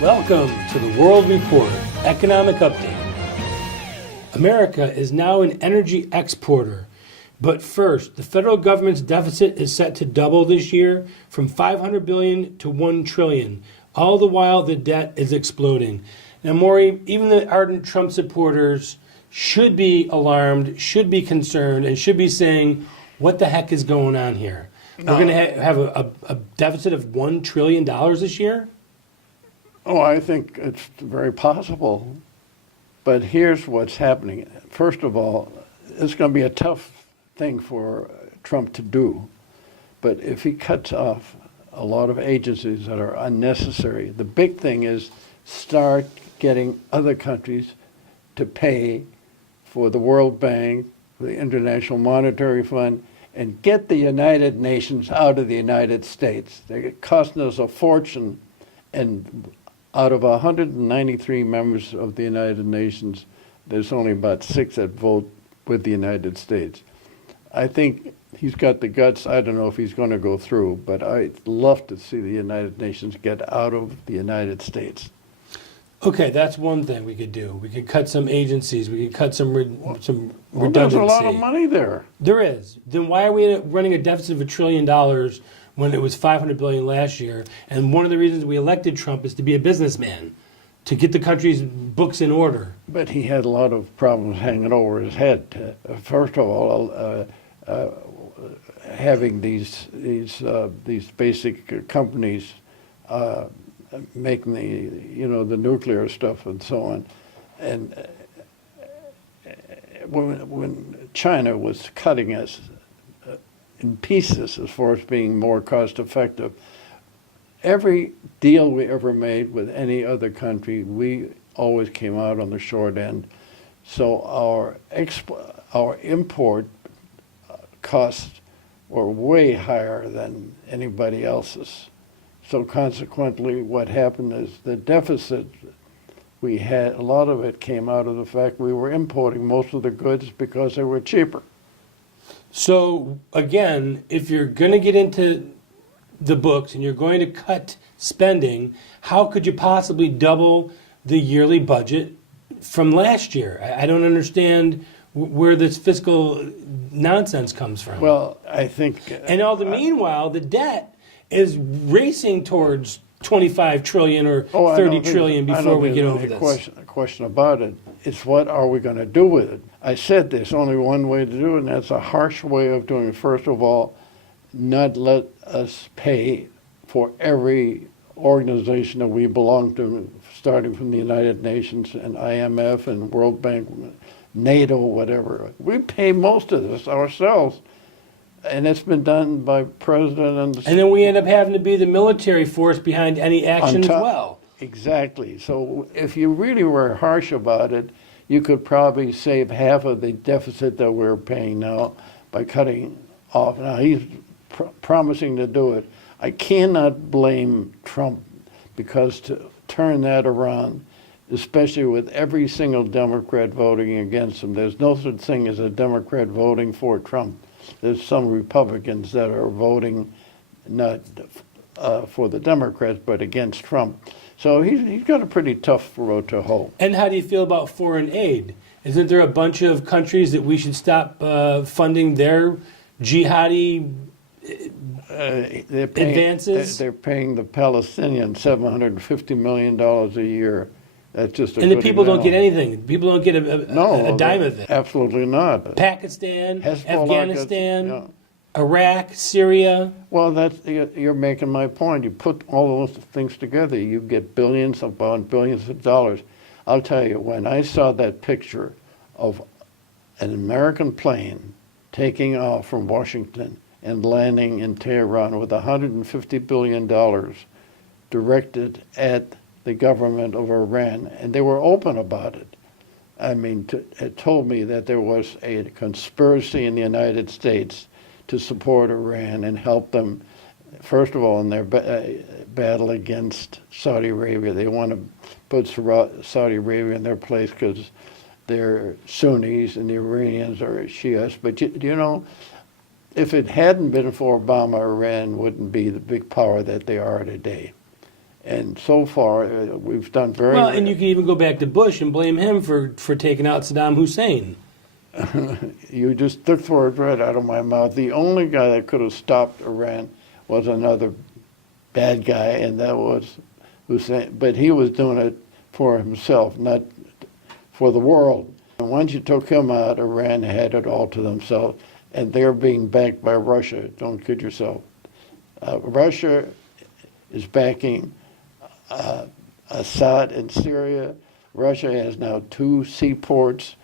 Welcome to the World Report Economic Update. America is now an energy exporter. But first, the federal government's deficit is set to double this year from $500 billion to $1 trillion. All the while, the debt is exploding. Now, Maury, even the ardent Trump supporters should be alarmed, should be concerned, and should be saying, what the heck is going on here? We're going to have a deficit of $1 trillion this year? Oh, I think it's very possible. But here's what's happening. First of all, it's going to be a tough thing for Trump to do. But if he cuts off a lot of agencies that are unnecessary, the big thing is start getting other countries to pay for the World Bank, for the International Monetary Fund, and get the United Nations out of the United States. They're costing us a fortune, and out of 193 members of the United Nations, there's only about 6 that vote with the United States. I think he's got the guts. I don't know if he's going to go through, but I'd love to see the United Nations get out of the United States. Okay, that's one thing we could do. We could cut some agencies. We could cut some redundancy. There's a lot of money there. There is. Then why are we running a deficit of $1 trillion when it was $500 billion last year? And one of the reasons we elected Trump is to be a businessman, to get the country's books in order. But he had a lot of problems hanging over his head. First of all, having these basic companies making the nuclear stuff and so on, and when China was cutting us in pieces as far as being more cost effective, every deal we ever made with any other country, we always came out on the short end. So our import costs were way higher than anybody else's. So consequently, what happened is the deficit we had, a lot of it came out of the fact we were importing most of the goods because they were cheaper. So again, if you're going to get into the books and you're going to cut spending, how could you possibly double the yearly budget from last year? I don't understand where this fiscal nonsense comes from. Well, I think... And all the meanwhile, the debt is racing towards 25 trillion or 30 trillion before we get over this. Question about it. It's what are we going to do with it? I said there's only one way to do it, and that's a harsh way of doing it. First of all, not let us pay for every organization that we belong to, starting from the United Nations and IMF and World Bank, NATO, whatever. We pay most of this ourselves. And it's been done by president and then we end up having to be the military force behind any action as well. Exactly. So if you really were harsh about it, you could probably save half of the deficit that we're paying now by cutting off. Now, he's promising to do it. I cannot blame Trump, because to turn that around, especially with every single Democrat voting against him, there's no such thing as a Democrat voting for Trump. There's some Republicans that are voting not for the Democrats, but against Trump. So he's got a pretty tough road to hoe. And how do you feel about foreign aid? Isn't there a bunch of countries that we should stop funding their jihadi advances? They're paying the Palestinians $750 million a year. That's just and the people don't get anything. People don't get a dime of it. Absolutely not. Pakistan, Hezbollah Afghanistan, Iraq, Syria. Well, you're making my point. You put all those things together, you get billions upon billions of dollars. I'll tell you, when I saw that picture of an American plane taking off from Washington and landing in Tehran with $150 billion directed at the government of Iran, and they were open about it. I mean, it told me that there was a conspiracy in the United States to support Iran and help them, first of all, in their battle against Saudi Arabia. They want to put Saudi Arabia in their place because they're Sunnis and the Iranians are Shias. But you know, if it hadn't been for Obama, Iran wouldn't be the big power that they are today. And so far, we've done very Well, and you can even go back to Bush and blame him for taking out Saddam Hussein. You just took the words right out of my mouth. The only guy that could have stopped Iran was another bad guy, and that was Hussein. But he was doing it for himself, not for the world. And once you took him out, Iran had it all to themselves, and they're being backed by Russia. Don't kid yourself. Russia is backing Assad in Syria. Russia has now 2 seaports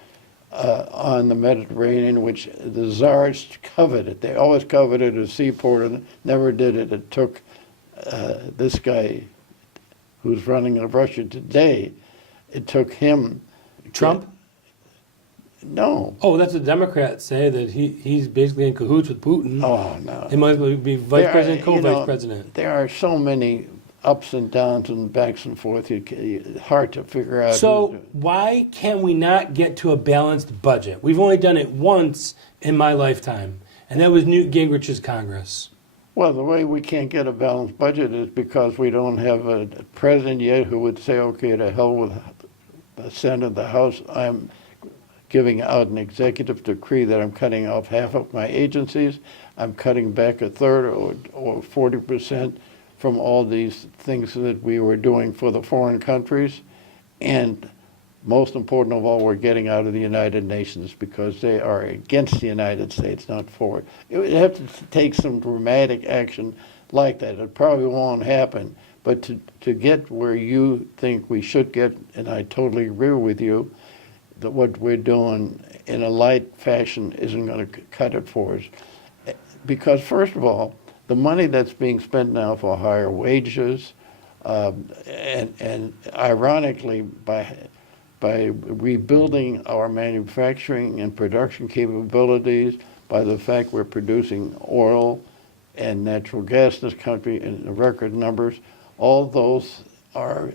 on the Mediterranean, which the czars coveted. They always coveted a seaport and never did it. It took this guy who's running Russia today, it took him. Trump? No. Oh, that's what Democrats say, that he's basically in cahoots with Putin. Oh, no. He might as well be vice president, co-vice president. There are so many ups and downs and backs and forth. It's hard to figure out. So why can we not get to a balanced budget? We've only done it once in my lifetime, and that was Newt Gingrich's Congress. Well, the way we can't get a balanced budget is because we don't have a president yet who would say, okay, to hell with the Senate, the House, I'm giving out an executive decree that I'm cutting off half of my agencies, I'm cutting back a third or 40% from all these things that we were doing for the foreign countries. And most important of all, we're getting out of the United Nations because they are against the United States, not for it. It would have to take some dramatic action like that. It probably won't happen. But to get where you think we should get, and I totally agree with you, that what we're doing in a light fashion isn't going to cut it for us. Because first of all, the money that's being spent now for higher wages, and ironically, by rebuilding our manufacturing and production capabilities, by the fact we're producing oil and natural gas in this country in record numbers, all those are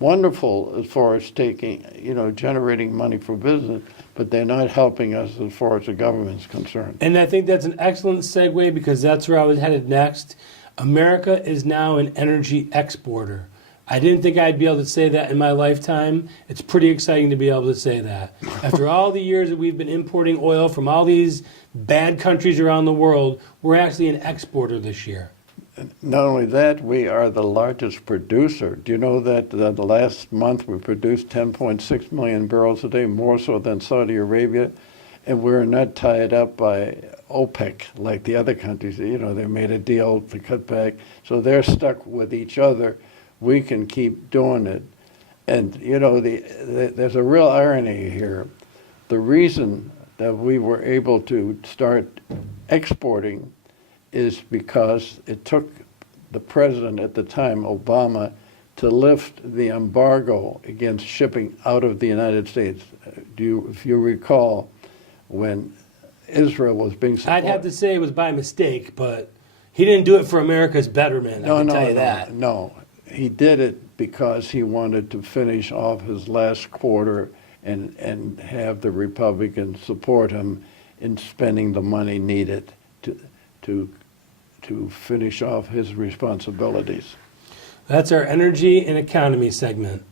wonderful as far as generating money for business, but they're not helping us as far as the government's concerned. And I think that's an excellent segue because that's where I was headed next. America is now an energy exporter. I didn't think I'd be able to say that in my lifetime. It's pretty exciting to be able to say that. After all the years that we've been importing oil from all these bad countries around the world, we're actually an exporter this year. Not only that, we are the largest producer. Do you know that the last month we produced 10.6 million barrels a day, more so than Saudi Arabia? And we're not tied up by OPEC like the other countries. They made a deal to cut back. So they're stuck with each other. We can keep doing it. And, there's a real irony here. The reason that we were able to start exporting is because it took the president at the time, Obama, to lift the embargo against shipping out of the United States. If you recall, when Israel was being supported. I'd have to say it was by mistake, but he didn't do it for America's betterment, I can tell you that. No, he did it because he wanted to finish off his last quarter and have the Republicans support him in spending the money needed to finish off his responsibilities. That's our energy and economy segment.